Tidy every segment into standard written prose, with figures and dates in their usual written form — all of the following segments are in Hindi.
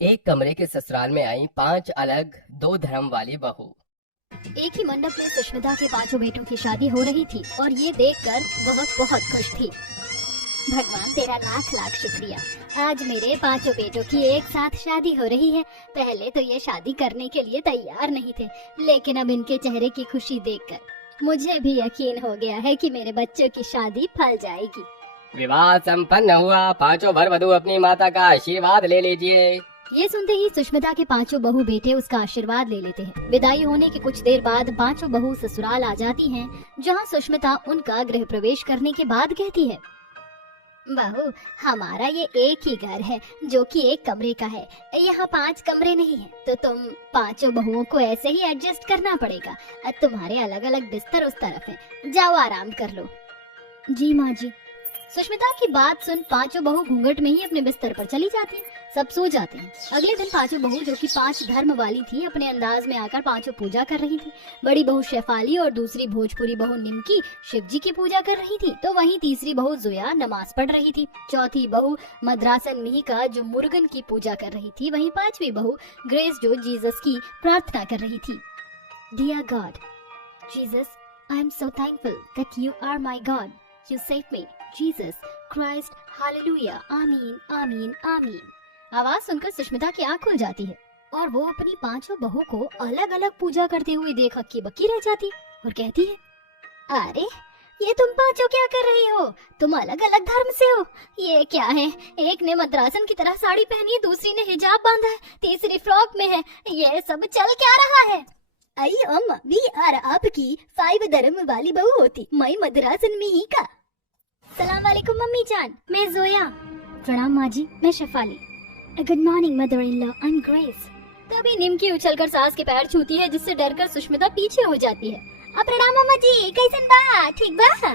एक कमरे के ससुराल में आई 5 अलग 2 धर्म वाली बहू। एक ही मंडप में सुष्मिता के 5 बेटों की शादी हो रही थी और ये देखकर वह बहुत खुश थी। भगवान तेरा लाख लाख शुक्रिया, आज मेरे 5 बेटों की एक साथ शादी हो रही है। पहले तो ये शादी करने के लिए तैयार नहीं थे, लेकिन अब इनके चेहरे की खुशी देखकर मुझे भी यकीन हो गया है कि मेरे बच्चों की शादी फल जाएगी। विवाह संपन्न हुआ। 5 वर वधू अपनी माता का आशीर्वाद ले लीजिए। ये सुनते ही सुष्मिता के 5 बहू बेटे उसका आशीर्वाद ले लेते हैं। विदाई होने के कुछ देर बाद 5 बहू ससुराल आ जाती हैं, जहां सुष्मिता उनका गृह प्रवेश करने के बाद कहती है, बहू हमारा ये एक ही घर है जो कि एक कमरे का है, यहाँ 5 कमरे नहीं है, तो तुम 5 बहुओं को ऐसे ही एडजस्ट करना पड़ेगा। तुम्हारे अलग अलग बिस्तर उस तरफ है, जाओ आराम कर लो। जी माँ जी। सुष्मिता की बात सुन 5 बहू घूंघट में ही अपने बिस्तर पर चली जाती हैं। सब सो जाते हैं। अगले दिन 5 बहू जो कि 5 धर्म वाली थी, अपने अंदाज में आकर 5 पूजा कर रही थी। बड़ी बहू शेफाली और दूसरी भोजपुरी बहू निमकी शिव जी की पूजा कर रही थी, तो वहीं तीसरी बहू जोया नमाज पढ़ रही थी। चौथी बहू मद्रासन मिहिका जो मुर्गन की पूजा कर रही थी। वहीं 5वीं बहू ग्रेस जो जीसस की प्रार्थना कर रही थी। Dear God Jesus, I am so thankful that you are my God, you save me Jesus Christ, hallelujah, amen amen आमीन। आवाज सुनकर सुष्मिता की आंख खुल जाती है और वो अपनी 5 बहू को अलग अलग पूजा करते हुए देख हक्की बक्की रह जाती और कहती है, अरे ये तुम 5 क्या कर रही हो? तुम अलग अलग धर्म से हो। ये क्या है? एक ने मद्रासन की तरह साड़ी पहनी है, दूसरी ने हिजाब बांधा है, तीसरी फ्रॉक में है। ये सब चल क्या रहा है? आई अम्मा वी आर आपकी 5 धर्म वाली बहू होती, मैं मद्रासन में ही का। सलाम वालेकुम मम्मी जान, मैं जोया। प्रणाम माँ जी, मैं Shefali. Good morning mother in law, I am Grace. तभी निमकी उछलकर सास के पैर छूती है, जिससे डरकर सुष्मिता पीछे हो जाती है। प्रणाम मम्मा जी, कैसन बा? ठीक बा?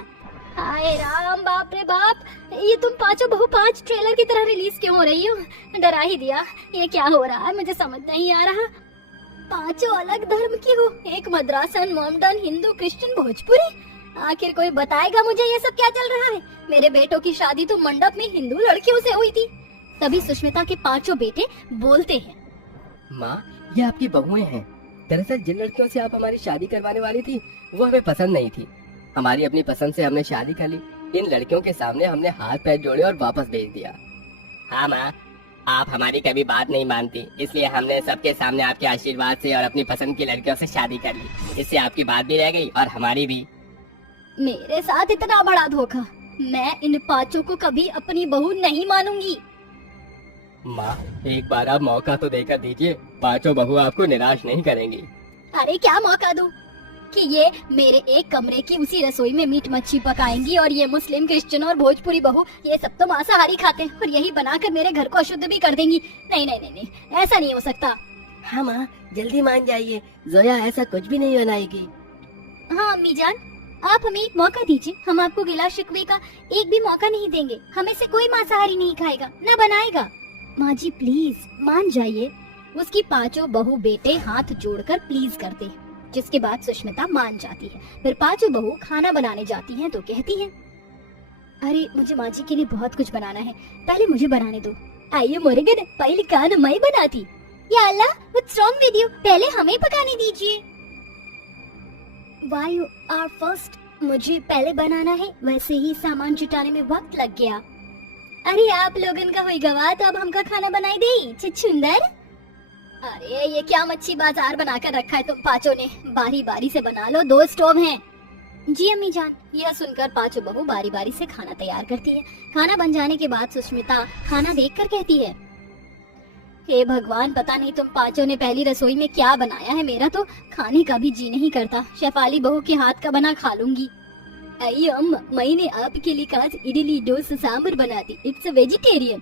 हाय राम, बाप रे बाप, ये तुम 5 बहू 5 ट्रेलर की तरह रिलीज क्यों हो रही हो? डरा ही दिया। ये क्या हो रहा है, मुझे समझ नहीं आ रहा। 5 अलग धर्म की हो, एक मद्रासन, मोमडन, हिंदू, क्रिश्चियन, भोजपुरी। आखिर कोई बताएगा मुझे ये सब क्या चल रहा है? मेरे बेटों की शादी तो मंडप में हिंदू लड़कियों से हुई थी। तभी सुष्मिता के 5 बेटे बोलते हैं, माँ, ये आपकी बहुएं हैं। दरअसल जिन लड़कियों से आप हमारी शादी करवाने वाली थी, वो हमें पसंद नहीं थी। हमारी अपनी पसंद से हमने शादी कर ली। इन लड़कियों के सामने हमने हाथ पैर जोड़े और वापस भेज दिया। हाँ माँ, आप हमारी कभी बात नहीं मानती, इसलिए हमने सबके सामने आपके आशीर्वाद से और अपनी पसंद की लड़कियों से शादी कर ली। इससे आपकी बात भी रह गई और हमारी भी। मेरे साथ इतना बड़ा धोखा, मैं इन 5 को कभी अपनी बहू नहीं मानूंगी। माँ, एक बार आप मौका तो देकर दीजिए, 5 बहू आपको निराश नहीं करेंगी। अरे क्या मौका दूं? कि ये मेरे एक कमरे की उसी रसोई में मीट मच्छी पकाएंगी और ये मुस्लिम, क्रिश्चियन और भोजपुरी बहू ये सब तो मांसाहारी खाते हैं और यही बनाकर मेरे घर को अशुद्ध भी कर देंगी। नहीं नहीं नहीं नहीं, ऐसा नहीं हो सकता। हाँ माँ, जल्दी मान जाइए, जोया ऐसा कुछ भी नहीं बनाएगी। हाँ अम्मी जान, आप हमें एक मौका दीजिए, हम आपको गिला शिकवे का एक भी मौका नहीं देंगे। हमें से कोई मांसाहारी नहीं खाएगा, न बनाएगा। माँ जी प्लीज मान जाइए। उसकी 5 बहू बेटे हाथ जोड़कर प्लीज करते हैं, जिसके बाद सुष्मिता मान जाती है। फिर 5 बहू खाना बनाने जाती हैं तो कहती हैं, अरे मुझे माँ जी के लिए बहुत कुछ बनाना है, पहले मुझे बनाने दो। आइए मुर्गन, पहले खाना मैं बनाती। या अल्लाह, व्हाट्स रॉन्ग विद यू? पहले हमें पकाने दीजिए। Why you are first? मुझे पहले बनाना है, वैसे ही सामान जुटाने में वक्त लग गया। अरे आप लोगन का हुई गवा, तो अब हमका खाना बनाई दे छुछुंदर। अरे ये क्या मच्छी बाजार बनाकर रखा है तुम 5 ने? बारी बारी से बना लो, 2 स्टोव हैं। जी अम्मी जान। यह सुनकर 5 बहू बारी बारी से खाना तैयार करती है। खाना बन जाने के बाद सुष्मिता खाना देखकर कहती है, हे भगवान, पता नहीं तुम 5 ने पहली रसोई में क्या बनाया है, मेरा तो खाने का भी जी नहीं करता। शेफाली बहू के हाथ का बना खा लूंगी। अये अम्मा, मैंने आपके लिए खास इडली डोसा सांबर बना दी, इट्स अ वेजिटेरियन।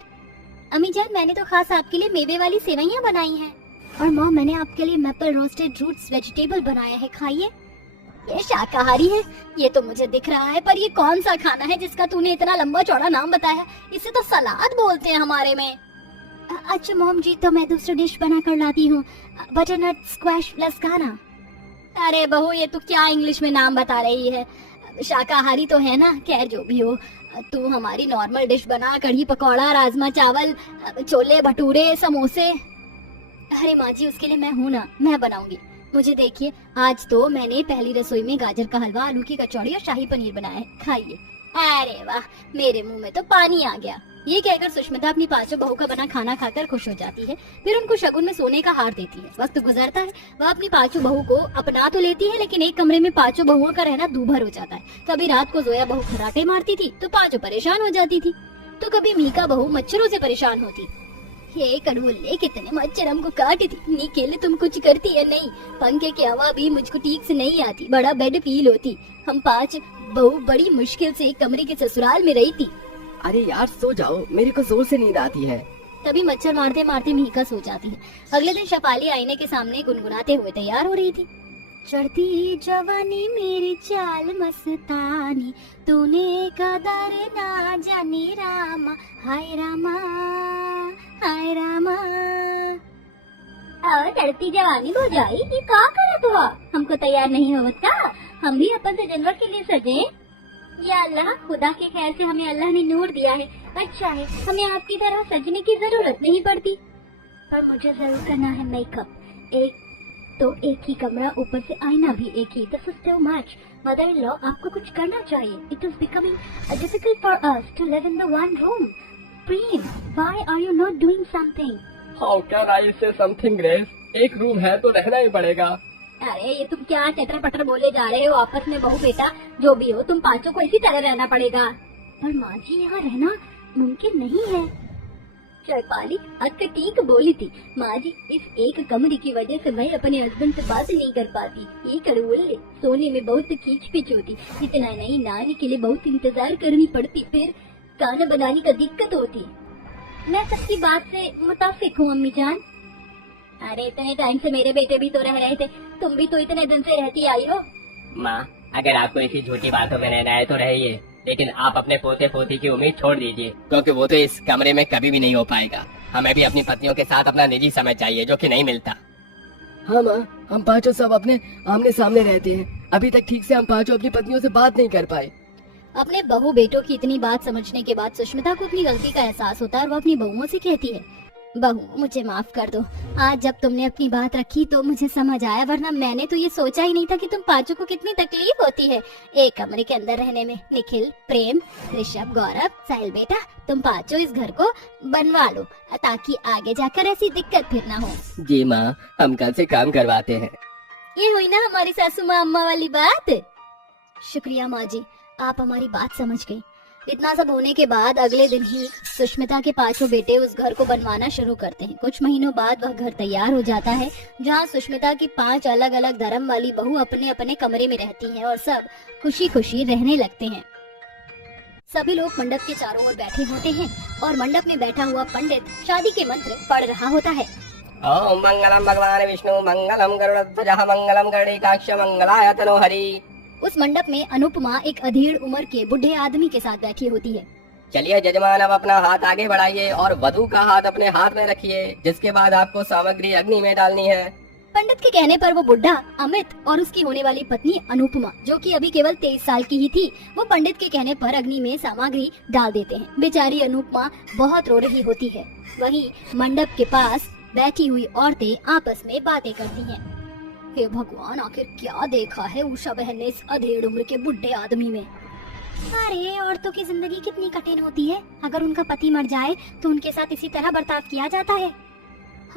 अम्मी जान, मैंने तो खास आपके लिए मेवे वाली सेवइयां बनाई हैं। और मॉम, मैंने आपके लिए मैपल रोस्टेड रूट्स वेजिटेबल बनाया है, खाइए। ये शाकाहारी है, ये तो मुझे दिख रहा है, पर ये कौन सा खाना है जिसका तूने इतना लंबा चौड़ा नाम बताया? इसे तो सलाद बोलते हैं हमारे में। अच्छा मॉम जी, तो मैं दूसरी डिश बना कर लाती हूँ, बटरनट स्क्वैश प्लस गाना। अरे बहू, ये तू क्या इंग्लिश में नाम बता रही है? शाकाहारी तो है ना। खैर जो भी हो, तू हमारी नॉर्मल डिश बना, कढ़ी पकौड़ा, राजमा चावल, छोले भटूरे, समोसे। अरे माँ जी, उसके लिए मैं हूँ ना, मैं बनाऊंगी। मुझे देखिए, आज तो मैंने पहली रसोई में गाजर का हलवा, आलू की कचौड़ी और शाही पनीर बनाया है, खाइए। अरे वाह, मेरे मुंह में तो पानी आ गया। ये कहकर सुष्मिता अपनी पांचों बहू का बना खाना खाकर खुश हो जाती है। फिर उनको शगुन में सोने का हार देती है। वक्त गुजरता है, वह अपनी पांचों बहू को अपना तो लेती है, लेकिन एक कमरे में पांचों बहुओं का रहना दूभर हो जाता है। कभी रात को जोया बहू खर्राटे मारती थी तो पांचों परेशान हो जाती थी, तो कभी मीका बहू मच्छरों से परेशान होती। ये कड़वुल्ले, कितने मच्छर हमको काटी थी। निकेले, तुम कुछ करती है नहीं। पंखे की हवा भी मुझको ठीक से नहीं आती, बड़ा बेड फील होती। हम पांच बहू बड़ी मुश्किल से एक कमरे के ससुराल में रही थी। अरे यार सो जाओ, मेरे को जोर से नींद आती है। तभी मच्छर मारते मारते मीका सो जाती है। अगले दिन शफाली आईने के सामने गुनगुनाते हुए तैयार हो रही थी। चढ़ती जवानी मेरी चाल मस्तानी, तूने कदर ना जानी रामा, हाय रामा, हाय रामा। और चढ़ती जवानी हो जाई, ये का करत हुआ? हमको तैयार नहीं होता, हम भी अपन से जानवर के लिए सजे। या अल्लाह, खुदा के खैर से हमें अल्लाह ने नूर दिया है, अच्छा है, हमें आपकी तरह सजने की जरूरत नहीं पड़ती। पर मुझे जरूर करना है मेकअप। एक तो एक ही कमरा, ऊपर से आईना भी एक ही। This is too much. Mother in law, आपको कुछ करना चाहिए। It is becoming difficult for us to live in the one room. Prem, why are you not doing something? How can I say something grace? एक रूम है तो रहना ही पड़ेगा। अरे ये तुम क्या चटर पटर बोले जा रहे हो आपस में? बहू बेटा जो भी हो, तुम पांचों को इसी तरह रहना पड़ेगा। पर माँ जी, यहाँ रहना मुमकिन नहीं है। शैपाली अक्का ठीक बोली थी। माँ जी, इस एक कमरे की वजह से मैं अपने हस्बैंड से बात नहीं कर पाती। ये कड़वुल्ले, सोने में बहुत खींच पिच होती। इतना नहीं, नानी के लिए बहुत इंतजार करनी पड़ती, फिर खाना बनाने का दिक्कत होती। मैं सबकी बात से मुताफिक हूँ अम्मी जान। अरे इतने टाइम से मेरे बेटे भी तो रह रहे थे, तुम भी तो इतने दिन से रहती आई हो। माँ, अगर आपको इसी झूठी बातों में रहना है तो रहिए, लेकिन आप अपने पोते पोती की उम्मीद छोड़ दीजिए, क्योंकि वो तो इस कमरे में कभी भी नहीं हो पाएगा। हमें भी अपनी पत्नियों के साथ अपना निजी समय चाहिए, जो कि नहीं मिलता। हाँ माँ, हम पांचों सब अपने आमने सामने रहते हैं। अभी तक ठीक से हम पांचों अपनी पत्नियों से बात नहीं कर पाए। अपने बहू बेटों की इतनी बात समझने के बाद सुष्मिता को अपनी गलती का एहसास होता है और वो अपनी बहुओं से कहती है, बहू मुझे माफ कर दो। आज जब तुमने अपनी बात रखी तो मुझे समझ आया, वरना मैंने तो ये सोचा ही नहीं था कि तुम पांचों को कितनी तकलीफ होती है एक कमरे के अंदर रहने में। निखिल, प्रेम, ऋषभ, गौरव, साहिल बेटा, तुम पांचों इस घर को बनवा लो ताकि आगे जाकर ऐसी दिक्कत फिर ना हो। जी माँ, हम कल से काम करवाते हैं। ये हुई ना हमारी सासू माँ अम्मा वाली बात। शुक्रिया माँ जी, आप हमारी बात समझ गई। इतना सब होने के बाद अगले दिन ही सुष्मिता के पांचों बेटे उस घर को बनवाना शुरू करते हैं। कुछ महीनों बाद वह घर तैयार हो जाता है, जहाँ सुष्मिता की 5 अलग अलग धर्म वाली बहू अपने अपने कमरे में रहती हैं और सब खुशी खुशी रहने लगते हैं। सभी लोग मंडप के चारों ओर बैठे होते हैं और मंडप में बैठा हुआ पंडित शादी के मंत्र पढ़ रहा होता है। ओम मंगलम भगवान विष्णु, मंगलम गरुड़ध्वजः, मंगलम गरुड़ीकाक्ष, मंगलाय तनोहरि। उस मंडप में अनुपमा एक अधेड़ उम्र के बुढ़े आदमी के साथ बैठी होती है। चलिए जजमान, अब अपना हाथ आगे बढ़ाइए और वधू का हाथ अपने हाथ में रखिए, जिसके बाद आपको सामग्री अग्नि में डालनी है। पंडित के कहने पर वो बुढ़ा अमित और उसकी होने वाली पत्नी अनुपमा, जो कि अभी केवल 23 साल की ही थी, वो पंडित के कहने पर अग्नि में सामग्री डाल देते हैं। बेचारी अनुपमा बहुत रो रही होती है। वहीं मंडप के पास बैठी हुई औरतें आपस में बातें करती हैं। हे भगवान, आखिर क्या देखा है उषा बहन ने इस अधेड़ उम्र के बुढ़े आदमी में। अरे औरतों की जिंदगी कितनी कठिन होती है। अगर उनका पति मर जाए तो उनके साथ इसी तरह बर्ताव किया जाता है।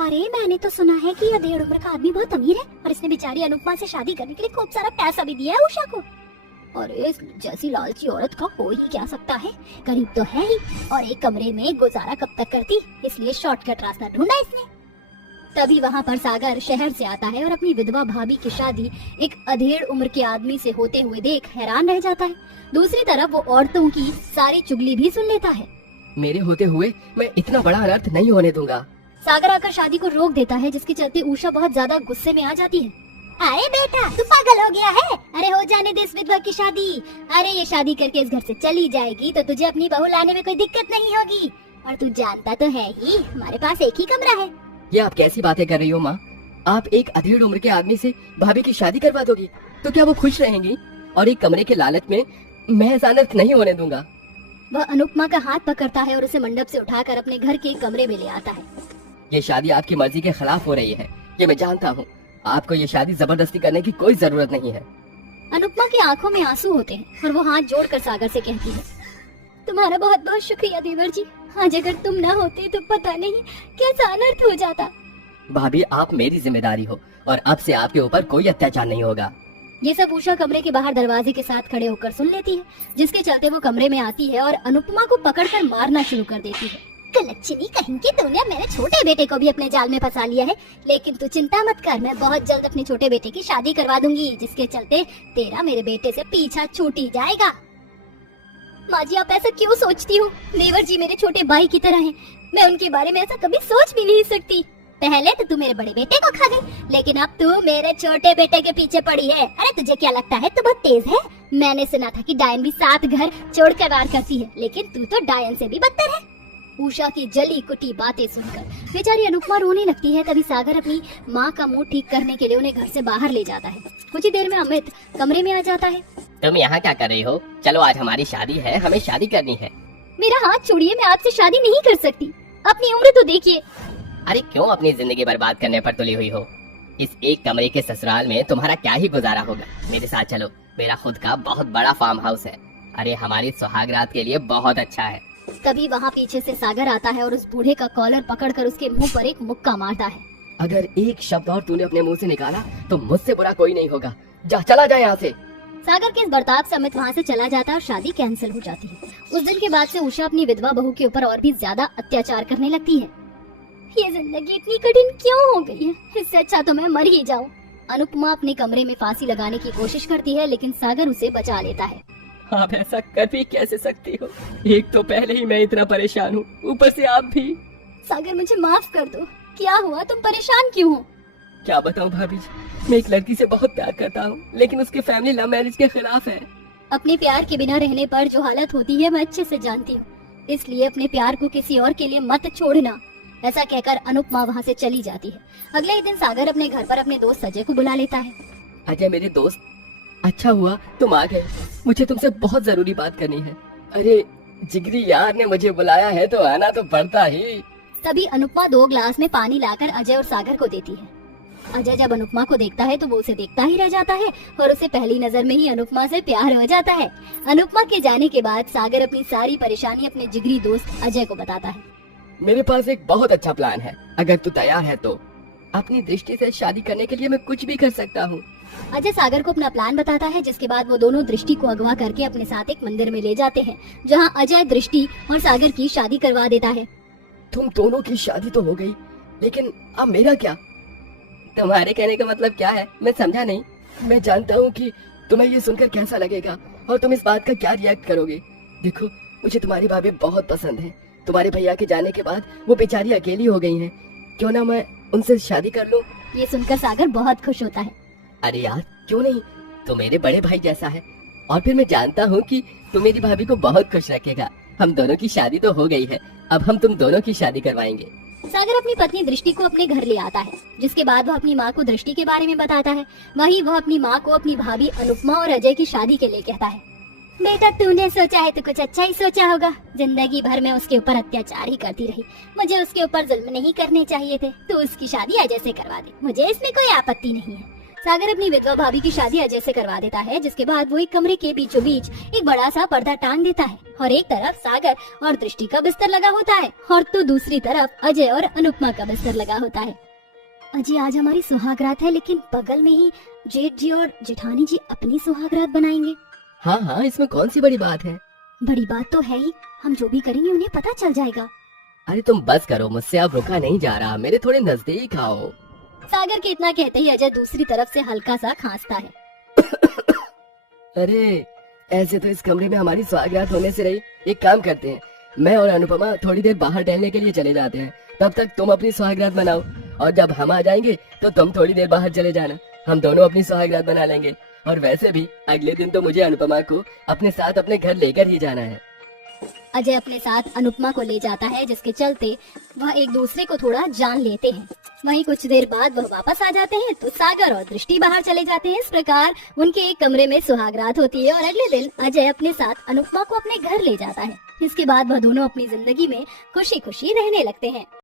अरे मैंने तो सुना है कि अधेड़ उम्र का आदमी बहुत अमीर है और इसने बेचारी अनुपमा से शादी करने के लिए खूब सारा पैसा भी दिया है उषा को। अरे इस जैसी लालची औरत का हो ही क्या सकता है, गरीब तो है ही और एक कमरे में गुजारा कब तक करती, इसलिए शॉर्टकट रास्ता ढूंढा इसने। तभी वहाँ पर सागर शहर से आता है और अपनी विधवा भाभी की शादी एक अधेड़ उम्र के आदमी से होते हुए देख हैरान रह जाता है। दूसरी तरफ वो औरतों की सारी चुगली भी सुन लेता है। मेरे होते हुए मैं इतना बड़ा अनर्थ नहीं होने दूंगा। सागर आकर शादी को रोक देता है, जिसके चलते उषा बहुत ज्यादा गुस्से में आ जाती है। अरे बेटा, तू पागल हो गया है? अरे हो जाने दे इस विधवा की शादी। अरे ये शादी करके इस घर से चली जाएगी तो तुझे अपनी बहू लाने में कोई दिक्कत नहीं होगी। और तू जानता तो है ही, हमारे पास एक ही कमरा है। ये आप कैसी बातें कर रही हो माँ? आप एक अधेड़ उम्र के आदमी से भाभी की शादी करवा दोगी तो क्या वो खुश रहेंगी? और एक कमरे के लालच में मैं ऐसा अनर्थ नहीं होने दूंगा। वह अनुपमा का हाथ पकड़ता है और उसे मंडप से उठाकर अपने घर के कमरे में ले आता है। ये शादी आपकी मर्जी के खिलाफ हो रही है, ये मैं जानता हूँ। आपको ये शादी जबरदस्ती करने की कोई जरूरत नहीं है। अनुपमा की आंखों में आंसू होते हैं और वो हाथ जोड़कर सागर से कहती है, तुम्हारा बहुत बहुत शुक्रिया देवर जी। आज अगर तुम ना होते तो पता नहीं कैसा अनर्थ हो जाता। भाभी, आप मेरी जिम्मेदारी हो और अब से आपके ऊपर कोई अत्याचार नहीं होगा। ये सब उषा कमरे के बाहर दरवाजे के साथ खड़े होकर सुन लेती है, जिसके चलते वो कमरे में आती है और अनुपमा को पकड़कर मारना शुरू कर देती है। कलच्चिनी कहीं की, तूने मेरे छोटे बेटे को भी अपने जाल में फंसा लिया है। लेकिन तू चिंता मत कर, मैं बहुत जल्द अपने छोटे बेटे की शादी करवा दूंगी, जिसके चलते तेरा मेरे बेटे से पीछा छूट ही जाएगा। माँ जी, आप ऐसा क्यों सोचती हो? देवर जी मेरे छोटे भाई की तरह हैं। मैं उनके बारे में ऐसा कभी सोच भी नहीं सकती। पहले तो तू मेरे बड़े बेटे को खा गई, लेकिन अब तू मेरे छोटे बेटे के पीछे पड़ी है। अरे तुझे क्या लगता है तू बहुत तेज है? मैंने सुना था कि डायन भी 7 घर छोड़कर वार करती है, लेकिन तू तो डायन से भी बदतर है। उषा की जली कुटी बातें सुनकर बेचारी अनुपमा रोने लगती है। तभी सागर अपनी माँ का मुंह ठीक करने के लिए उन्हें घर से बाहर ले जाता है। कुछ ही देर में अमित कमरे में आ जाता है। तुम यहाँ क्या कर रही हो? चलो, आज हमारी शादी है, हमें शादी करनी है। मेरा हाथ छोड़िए, मैं आपसे शादी नहीं कर सकती। अपनी उम्र तो देखिए। अरे क्यों अपनी जिंदगी बर्बाद करने पर तुली हुई हो? इस एक कमरे के ससुराल में तुम्हारा क्या ही गुजारा होगा। मेरे साथ चलो, मेरा खुद का बहुत बड़ा फार्म हाउस है। अरे हमारी सुहागरात के लिए बहुत अच्छा है। तभी वहाँ पीछे से सागर आता है और उस बूढ़े का कॉलर पकड़कर उसके मुंह पर एक मुक्का मारता है। अगर एक शब्द और तूने अपने मुंह से निकाला तो मुझसे बुरा कोई नहीं होगा। जा, चला जा यहाँ से। सागर के इस बर्ताव से अमित वहाँ से चला जाता है और शादी कैंसिल हो जाती है। उस दिन के बाद से उषा अपनी विधवा बहू के ऊपर और भी ज्यादा अत्याचार करने लगती है। ये जिंदगी इतनी कठिन क्यों हो गई है? इससे अच्छा तो मैं मर ही जाऊं। अनुपमा अपने कमरे में फांसी लगाने की कोशिश करती है, लेकिन सागर उसे बचा लेता है। आप ऐसा कर भी कैसे सकती हो? एक तो पहले ही मैं इतना परेशान हूँ, ऊपर से आप भी। सागर, मुझे माफ कर दो। क्या हुआ? तुम परेशान क्यों हो? क्या बताऊँ भाभी जी, मैं एक लड़की से बहुत प्यार करता हूँ, लेकिन उसकी फैमिली लव मैरिज के खिलाफ है। अपने प्यार के बिना रहने पर जो हालत होती है मैं अच्छे से जानती हूँ, इसलिए अपने प्यार को किसी और के लिए मत छोड़ना। ऐसा कहकर अनुपमा वहाँ से चली जाती है। अगले ही दिन सागर अपने घर पर अपने दोस्त अजय को बुला लेता है। अजय मेरे दोस्त, अच्छा हुआ तुम आ गए। मुझे तुमसे बहुत जरूरी बात करनी है। अरे जिगरी यार ने मुझे बुलाया है तो आना तो पड़ता ही। तभी अनुपमा 2 ग्लास में पानी लाकर अजय और सागर को देती है। अजय जब अनुपमा को देखता है तो वो उसे देखता ही रह जाता है और उसे पहली नजर में ही अनुपमा से प्यार हो जाता है। अनुपमा के जाने के बाद सागर अपनी सारी परेशानी अपने जिगरी दोस्त अजय को बताता है। मेरे पास एक बहुत अच्छा प्लान है, अगर तू तैयार है तो। अपनी दृष्टि से शादी करने के लिए मैं कुछ भी कर सकता हूँ। अजय सागर को अपना प्लान बताता है, जिसके बाद वो दोनों दृष्टि को अगवा करके अपने साथ एक मंदिर में ले जाते हैं, जहाँ अजय दृष्टि और सागर की शादी करवा देता है। तुम दोनों की शादी तो हो गई, लेकिन अब मेरा क्या? तुम्हारे कहने का मतलब क्या है? मैं समझा नहीं। मैं जानता हूँ कि तुम्हें ये सुनकर कैसा लगेगा और तुम इस बात का क्या रिएक्ट करोगे। देखो, मुझे तुम्हारी भाभी बहुत पसंद है। तुम्हारे भैया के जाने के बाद वो बेचारी अकेली हो गई हैं। क्यों ना मैं उनसे शादी कर लूं? ये सुनकर सागर बहुत खुश होता है। अरे यार क्यों नहीं, तो मेरे बड़े भाई जैसा है। और फिर मैं जानता हूँ कि तू मेरी भाभी को बहुत खुश रखेगा। हम दोनों की शादी तो हो गई है, अब हम तुम दोनों की शादी करवाएंगे। सागर अपनी पत्नी दृष्टि को अपने घर ले आता है, जिसके बाद वह अपनी माँ को दृष्टि के बारे में बताता है। वहीं वह अपनी माँ को अपनी भाभी अनुपमा और अजय की शादी के लिए कहता है। बेटा, तूने सोचा है तो कुछ अच्छा ही सोचा होगा। जिंदगी भर मैं उसके ऊपर अत्याचार ही करती रही, मुझे उसके ऊपर जुल्म नहीं करने चाहिए थे। तो उसकी शादी अजय से करवा दे, मुझे इसमें कोई आपत्ति नहीं है। सागर अपनी विधवा भाभी की शादी अजय से करवा देता है, जिसके बाद वो एक कमरे के बीचों बीच एक बड़ा सा पर्दा टांग देता है और एक तरफ सागर और दृष्टि का बिस्तर लगा होता है और तो दूसरी तरफ अजय और अनुपमा का बिस्तर लगा होता है। अजय, आज हमारी सुहागरात है, लेकिन बगल में ही जेठ जी और जेठानी जी अपनी सुहागरात बनाएंगे। हाँ हाँ, इसमें कौन सी बड़ी बात है? बड़ी बात तो है ही, हम जो भी करेंगे उन्हें पता चल जाएगा। अरे तुम बस करो, मुझसे अब रुका नहीं जा रहा, मेरे थोड़े नजदीक आओ। सागर के इतना कहते ही अजय दूसरी तरफ से हल्का सा खांसता है। अरे ऐसे तो इस कमरे में हमारी सुहागरात होने से रही। एक काम करते हैं, मैं और अनुपमा थोड़ी देर बाहर टहलने के लिए चले जाते हैं, तब तक तुम अपनी सुहागरात बनाओ और जब हम आ जाएंगे तो तुम थोड़ी देर बाहर चले जाना। हम दोनों अपनी सुहागरात बना लेंगे। और वैसे भी अगले दिन तो मुझे अनुपमा को अपने साथ अपने घर लेकर ही जाना है। अजय अपने साथ अनुपमा को ले जाता है, जिसके चलते वह एक दूसरे को थोड़ा जान लेते हैं। वहीं कुछ देर बाद वह वापस आ जाते हैं तो सागर और दृष्टि बाहर चले जाते हैं। इस प्रकार उनके एक कमरे में सुहागरात होती है और अगले दिन अजय अपने साथ अनुपमा को अपने घर ले जाता है। इसके बाद वह दोनों अपनी जिंदगी में खुशी खुशी रहने लगते हैं।